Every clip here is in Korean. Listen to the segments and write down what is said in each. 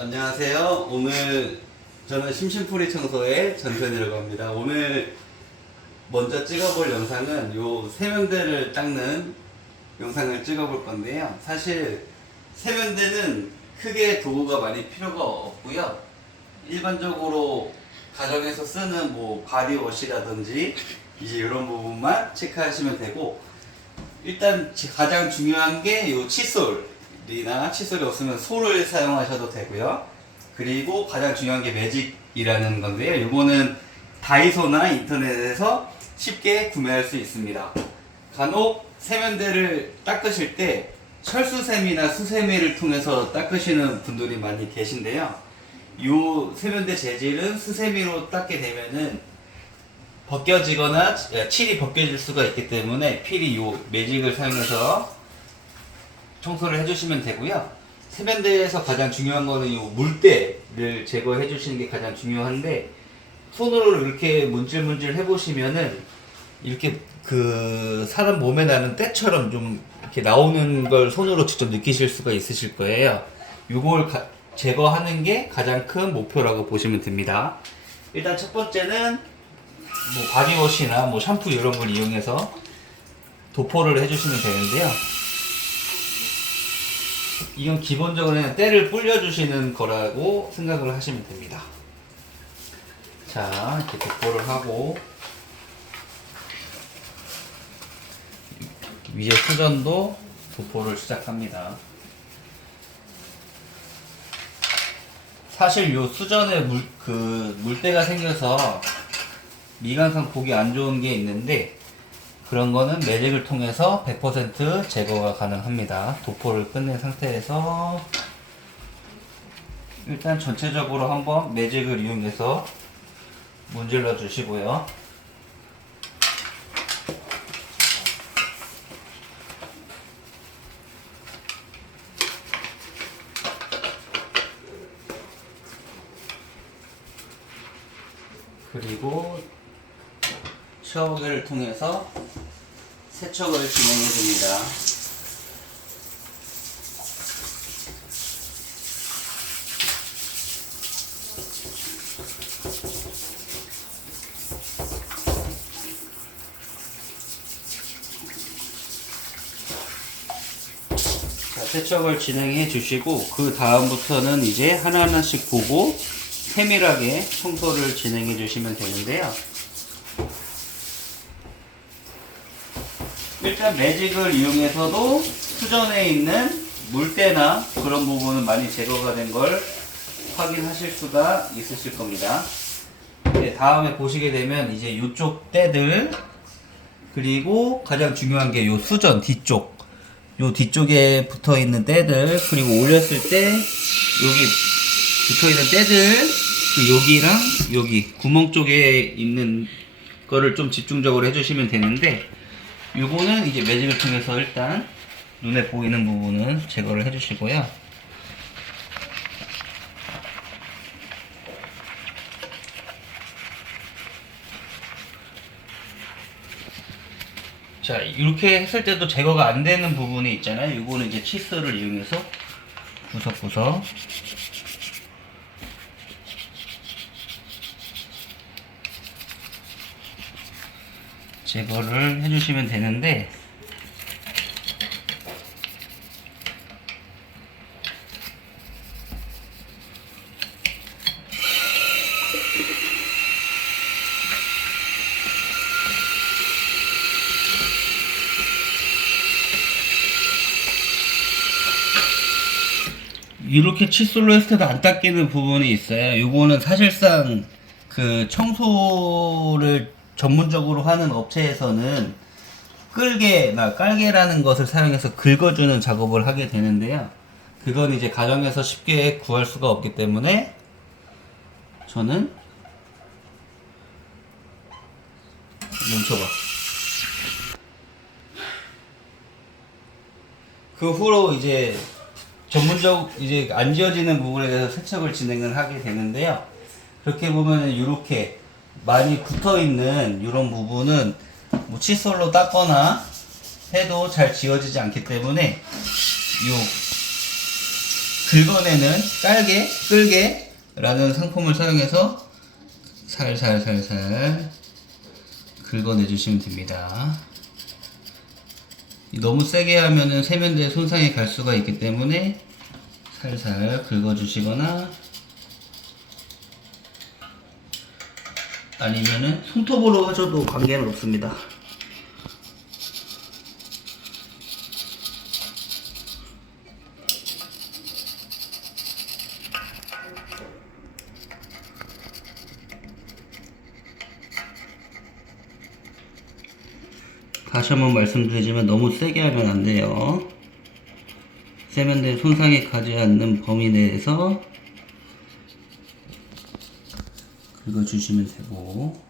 안녕하세요. 오늘 저는 심심풀이 청소의 전선이라고 합니다. 오늘 먼저 찍어볼 영상은 요 세면대를 닦는 영상을 찍어볼 건데요. 사실 세면대는 크게 도구가 많이 필요가 없고요. 일반적으로 가정에서 쓰는 뭐 바디워시라든지 이제 이런 부분만 체크하시면 되고, 일단 가장 중요한 게 요 칫솔이나 칫솔이 없으면 솔을 사용하셔도 되고요. 그리고 가장 중요한 게 매직이라는 건데요. 이거는 다이소나 인터넷에서 쉽게 구매할 수 있습니다. 간혹 세면대를 닦으실 때 철수세미나 수세미를 통해서 닦으시는 분들이 많이 계신데요. 이 세면대 재질은 수세미로 닦게 되면은 벗겨지거나 칠이 벗겨질 수가 있기 때문에 필히 이 매직을 사용해서 청소를 해주시면 되고요. 세면대에서 가장 중요한 거는 이 물때를 제거해 주시는 게 가장 중요한데, 손으로 이렇게 문질문질 해보시면은 이렇게 그 사람 몸에 나는 때처럼 좀 이렇게 나오는 걸 손으로 직접 느끼실 수가 있으실 거예요. 이걸 제거하는 게 가장 큰 목표라고 보시면 됩니다. 일단 첫 번째는 뭐 바디워시나 뭐 샴푸 이런 걸 이용해서 도포를 해주시면 되는데요. 이건 기본적으로 그냥 때를 불려주시는 거라고 생각을 하시면 됩니다. 자, 이렇게 도포를 하고 위에 수전도 도포를 시작합니다. 사실 요 수전에 물때가 생겨서 미간상 보기 안 좋은 게 있는데, 그런 거는 매직을 통해서 100% 제거가 가능합니다. 도포를 끝낸 상태에서 일단 전체적으로 한번 매직을 이용해서 문질러 주시고요. 그리고 샤워기를 통해서 세척을 진행해 줍니다. 자, 세척을 진행해 주시고, 그 다음부터는 이제 하나하나씩 보고 세밀하게 청소를 진행해 주시면 되는데요. 일단 매직을 이용해서도 수전에 있는 물때나 그런 부분은 많이 제거가 된 걸 확인하실 수가 있으실 겁니다. 네, 다음에 보시게 되면 이제 이쪽 때들, 그리고 가장 중요한 게 요 수전 뒤쪽, 요 뒤쪽에 붙어 있는 때들, 그리고 올렸을 때 여기 붙어 있는 때들, 여기랑 여기 구멍 쪽에 있는 거를 좀 집중적으로 해주시면 되는데, 요거는 이제 매직을 통해서 일단 눈에 보이는 부분은 제거를 해주시고요. 자, 이렇게 했을 때도 제거가 안 되는 부분이 있잖아요. 요거는 이제 칫솔을 이용해서 구석구석 제거를 해주시면 되는데, 이렇게 칫솔로 했을 때도 안 닦이는 부분이 있어요. 요거는 사실상 그 청소를 전문적으로 하는 업체에서는 끌개나 깔개라는 것을 사용해서 긁어주는 작업을 하게 되는데요. 그건 이제 가정에서 쉽게 구할 수가 없기 때문에 저는 멈춰봐. 그 후로 이제 이제 안 지워지는 부분에 대해서 세척을 진행을 하게 되는데요. 그렇게 보면은 이렇게 많이 붙어 있는 이런 부분은 뭐 칫솔로 닦거나 해도 잘 지워지지 않기 때문에 요 긁어내는 깔개, 끌개라는 상품을 사용해서 살살살살 긁어내주시면 됩니다. 너무 세게 하면은 세면대에 손상이 갈 수가 있기 때문에 살살 긁어주시거나 아니면은 손톱으로 하셔도 관계는 없습니다. 다시 한번 말씀드리지만 너무 세게 하면 안 돼요. 세면대 손상이 가지 않는 범위 내에서 긁어주시면 되고,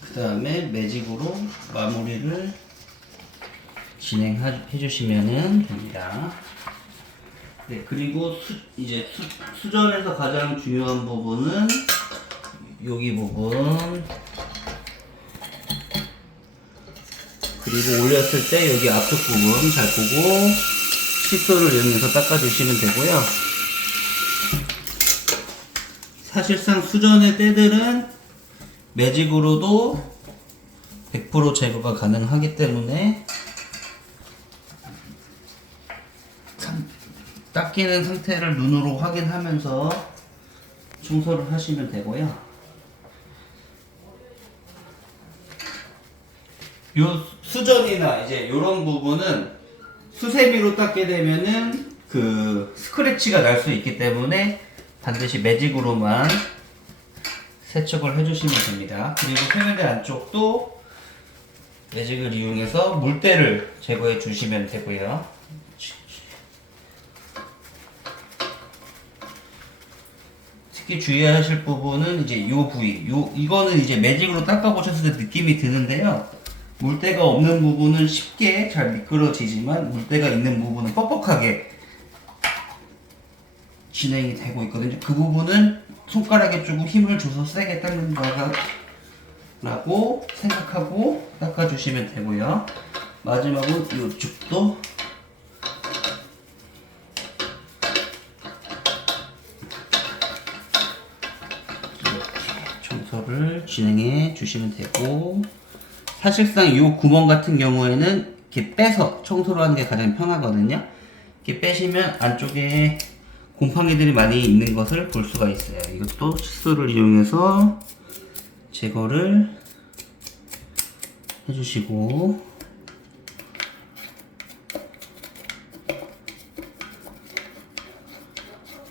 그 다음에 매직으로 마무리를 진행해 주시면 됩니다. 네, 그리고 수전에서 가장 중요한 부분은 여기 부분, 그리고 올렸을 때 여기 앞쪽 부분 잘 보고 칫솔을 이용해서 닦아주시면 되고요. 사실상 수전의 때들은 매직으로도 100% 제거가 가능하기 때문에 닦이는 상태를 눈으로 확인하면서 청소를 하시면 되고요. 요 수전이나 이제 요런 부분은 수세미로 닦게 되면은 그 스크래치가 날 수 있기 때문에 반드시 매직으로만 세척을 해주시면 됩니다. 그리고 세면대 안쪽도 매직을 이용해서 물때를 제거해 주시면 되고요. 특히 주의하실 부분은 이제 이 부위, 이거는 이제 매직으로 닦아보셨을 때 느낌이 드는데요. 물때가 없는 부분은 쉽게 잘 미끄러지지만 물때가 있는 부분은 뻑뻑하게 진행이 되고 있거든요. 그 부분은 손가락에 조금 힘을 줘서 세게 닦는다라고 생각하고 닦아주시면 되고요. 마지막으로 이쪽도 청소를 진행해 주시면 되고, 사실상 이 구멍 같은 경우에는 이렇게 빼서 청소를 하는 게 가장 편하거든요. 이렇게 빼시면 안쪽에 곰팡이들이 많이 있는 것을 볼 수가 있어요. 이것도 칫솔을 이용해서 제거를 해주시고,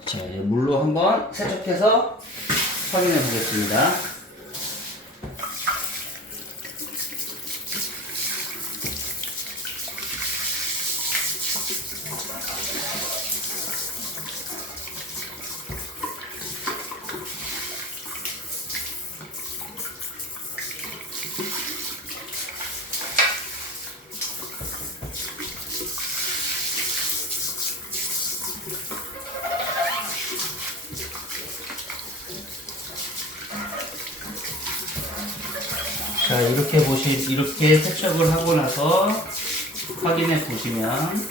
자, 이제 물로 한번 세척해서 확인해 보겠습니다. 자, 이렇게 세척을 하고 나서 확인해 보시면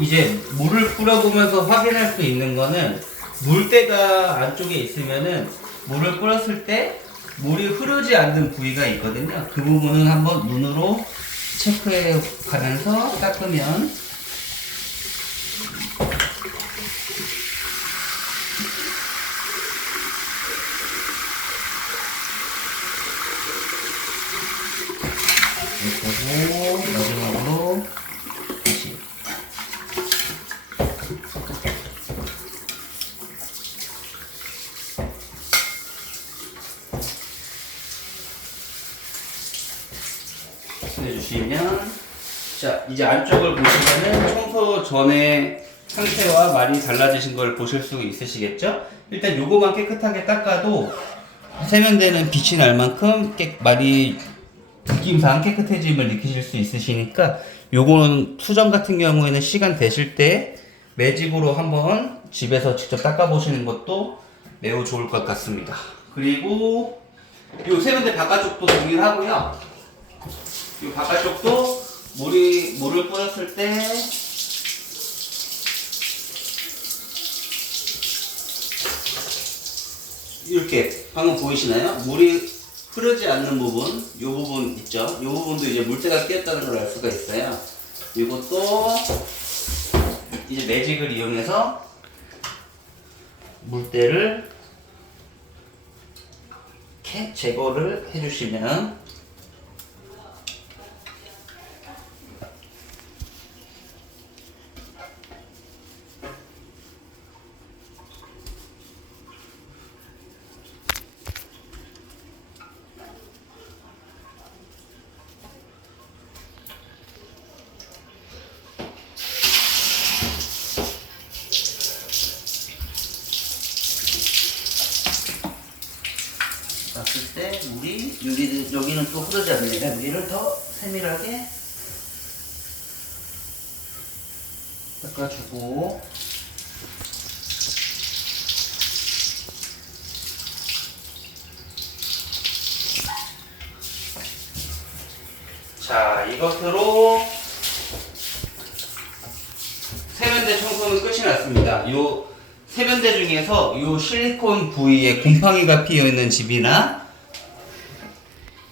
이제 물을 뿌려보면서 확인할 수 있는 거는 물때가 안쪽에 있으면은 물을 뿌렸을 때 물이 흐르지 않는 부위가 있거든요. 그 부분은 한번 눈으로 체크해 가면서 닦으면 그리고 마지막으로 다시 해주시면, 자, 이제 안쪽을 보시면은 청소 전에 상태와 많이 달라지신 걸 보실 수 있으시겠죠? 일단 요거만 깨끗하게 닦아도 세면대는 빛이 날 만큼 많이 느낌상 깨끗해짐을 느끼실 수 있으시니까 요거는 수전 같은 경우에는 시간 되실 때 매직으로 한번 집에서 직접 닦아보시는 것도 매우 좋을 것 같습니다. 그리고 요 세면대 바깥쪽도 동일하고요. 요 바깥쪽도 물을 뿌렸을 때 이렇게 방금 보이시나요? 물이 흐르지 않는 부분, 요 부분 있죠? 요 부분도 이제 물때가 끼었다는 걸 알 수가 있어요. 이것도 이제 매직을 이용해서 물때를 이렇게 제거를 해주시면 놨을 때 물이 여기는 또 흐르지 않으니까 물을 더 세밀하게 닦아주고 자, 이것으로 세면대 청소는 끝이 났습니다. 요 세면대 중에서 요 실리콘 부위에 곰팡이가 피어 있는 집이나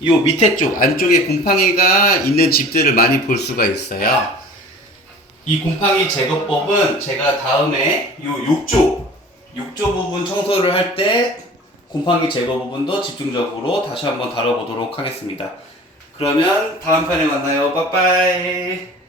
요 밑에 쪽 안쪽에 곰팡이가 있는 집들을 많이 볼 수가 있어요. 이 곰팡이 제거법은 제가 다음에 요 욕조 부분 청소를 할 때 곰팡이 제거 부분도 집중적으로 다시 한번 다뤄보도록 하겠습니다. 그러면 다음 편에 만나요. 빠빠이.